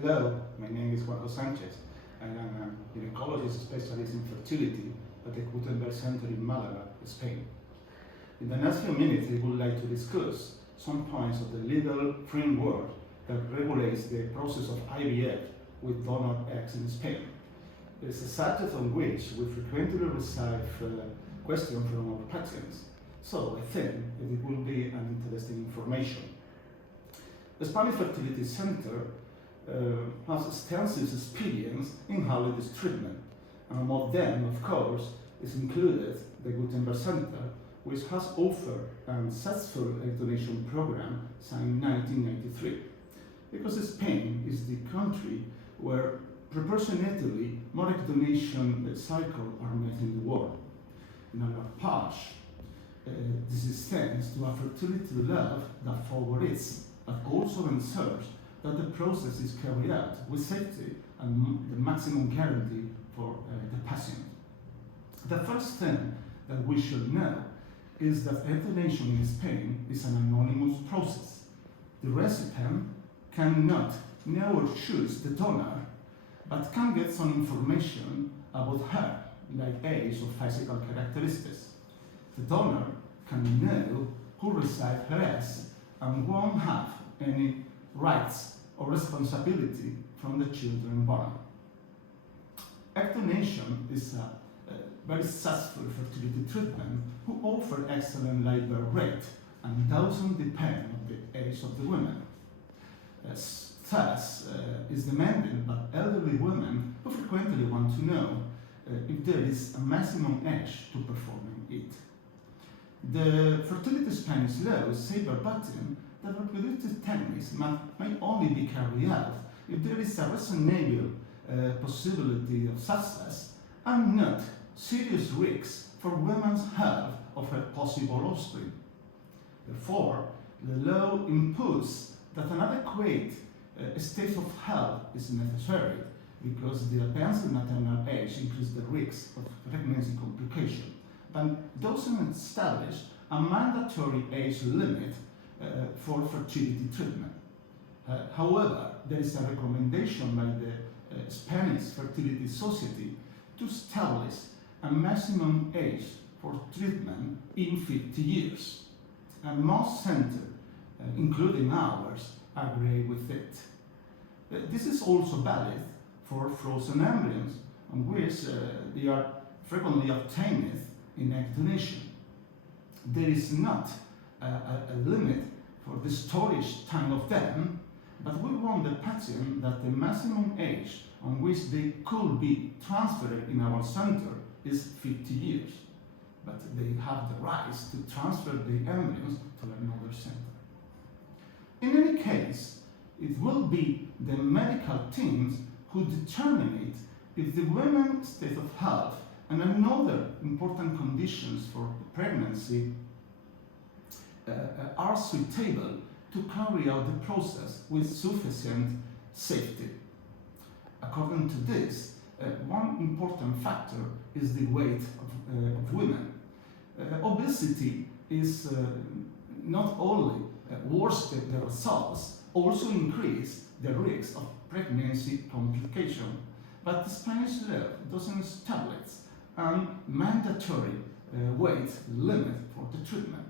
Hello, my name is Juan Sanchez. I am a gynecologist specialist in fertility at the Gutenberg Center in Malaga, Spain. In the next few minutes, I would like to discuss some points of the legal framework that regulates the process of IVF with donor eggs in Spain. It is a subject on which we frequently receive questions from our patients, so I think it will be an interesting information. The Spanish Fertility Center has extensive experience in handling this treatment, and among them, of course, is included the Gutenberg Center, which has offered a successful egg donation program since 1993. Because Spain is the country where proportionately more egg donation cycles are made in the world. In our part, this is thanks to a fertility love that favorites but also ensures that the process is carried out with safety and the maximum guarantee for the patient. The first thing that we should know is that egg donation in Spain is an anonymous process. The recipient cannot know or choose the donor, but can get some information about her, like age or physical characteristics. The donor can know who receives her eggs and won't have any rights or responsibility from the children born. Egg donation is a very successful fertility treatment who offer excellent labor rate and doesn't depend on the age of the women. Thus, is demanded by elderly women who frequently want to know if there is a maximum age to perform it. The fertility Spanish law say verbatim that reproductive techniques may only be carried out if there is a reasonable possibility of success and not serious risks for women's health of her possible offspring. Therefore, the law imposes that an adequate state of health is necessary because the advanced maternal age increases the risk of pregnancy complication, but doesn't establish a mandatory age limit for fertility treatment. However, there is a recommendation by the Spanish Fertility Society to establish a maximum age for treatment in 50 years. And most centers, including ours, agree with it. This is also valid for frozen embryos, on which they are frequently obtained in egg donation. There is not a limit for the storage time of them, but we want the patient that the maximum age on which they could be transferred in our center is 50 years. But they have the rights to transfer the embryos to another center. In any case, it will be the medical teams who determine if the woman's state of health and another important conditions for pregnancy are suitable to carry out the process with sufficient safety. According to this, one important factor is the weight of women. Obesity is not only worsen the results, also increase the risk of pregnancy complication, but the Spanish law doesn't establish a mandatory weight limit for the treatment.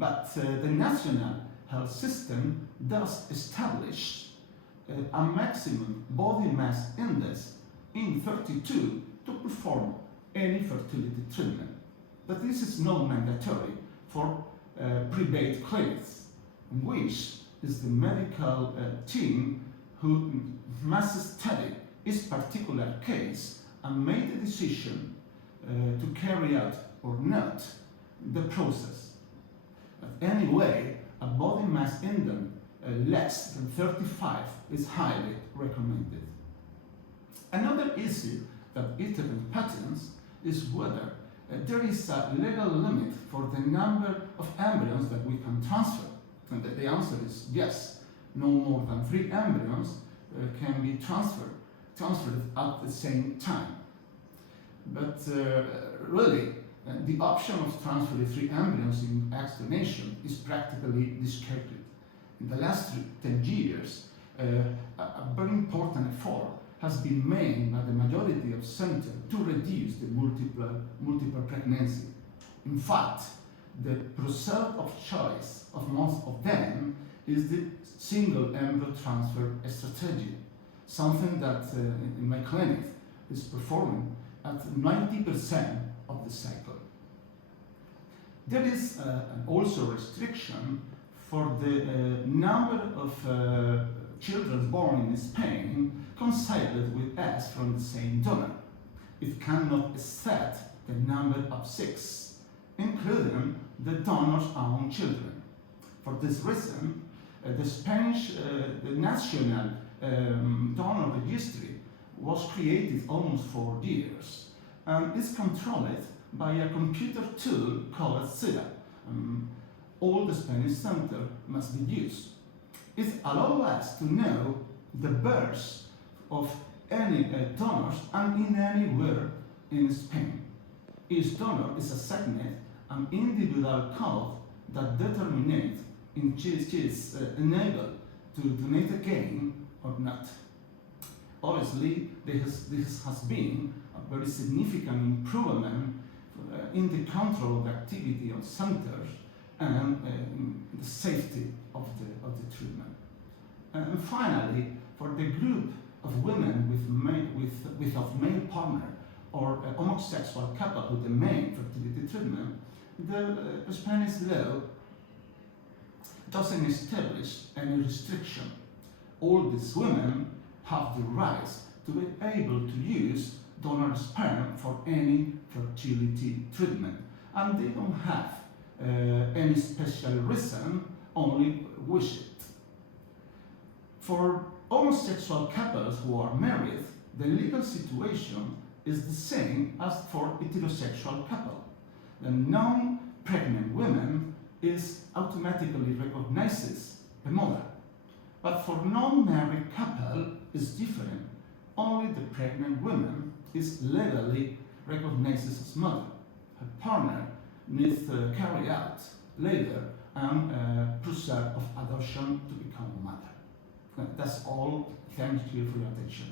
But the national health system does establish a maximum body mass index in 32 to perform any fertility treatment. But this is not mandatory for private clinics, which is the medical team who must study each particular case and make the decision to carry out or not the process. But anyway, a body mass index less than 35 is highly recommended. Another issue that irritates patients is whether there is a legal limit for the number of embryos that we can transfer. And the answer is yes. No more than 3 embryos can be transferred at the same time. But really, the option of transferring 3 embryos in egg donation is practically discarded. In the last 10 years, a very important effort has been made by the majority of centers to reduce the multiple pregnancy. In fact, the process of choice of most of them is the single embryo transfer strategy, something that in my clinic is performing at 90% of the cycle. There is also restriction for the number of children born in Spain conceived with eggs from the same donor. It cannot exceed the number of 6, including the donor's own children. For this reason, the Spanish the national donor registry was created almost 4 years and is controlled by a computer tool called SIDA. All the Spanish centers must be used. It allows us to know the birth of any donors and in anywhere in Spain. Each donor is assigned an individual code that determines if she is enabled to donate again or not. Obviously, this has been a very significant improvement in the control of the activity of centers and the safety of the treatment. And finally, for the group of women without male partner or a homosexual couple with the main fertility treatment, the Spanish law doesn't establish any restriction. All these women have the right to be able to use donor sperm for any fertility treatment, and they don't have any special reason, only wish it. For homosexual couples who are married, the legal situation is the same as for heterosexual couple. The non-pregnant woman is automatically recognizes a mother, but for non-married couple is different. Only the pregnant woman is legally recognized as mother. Her partner needs to carry out later and process of adoption to become a mother. That's all. Thank you for your attention.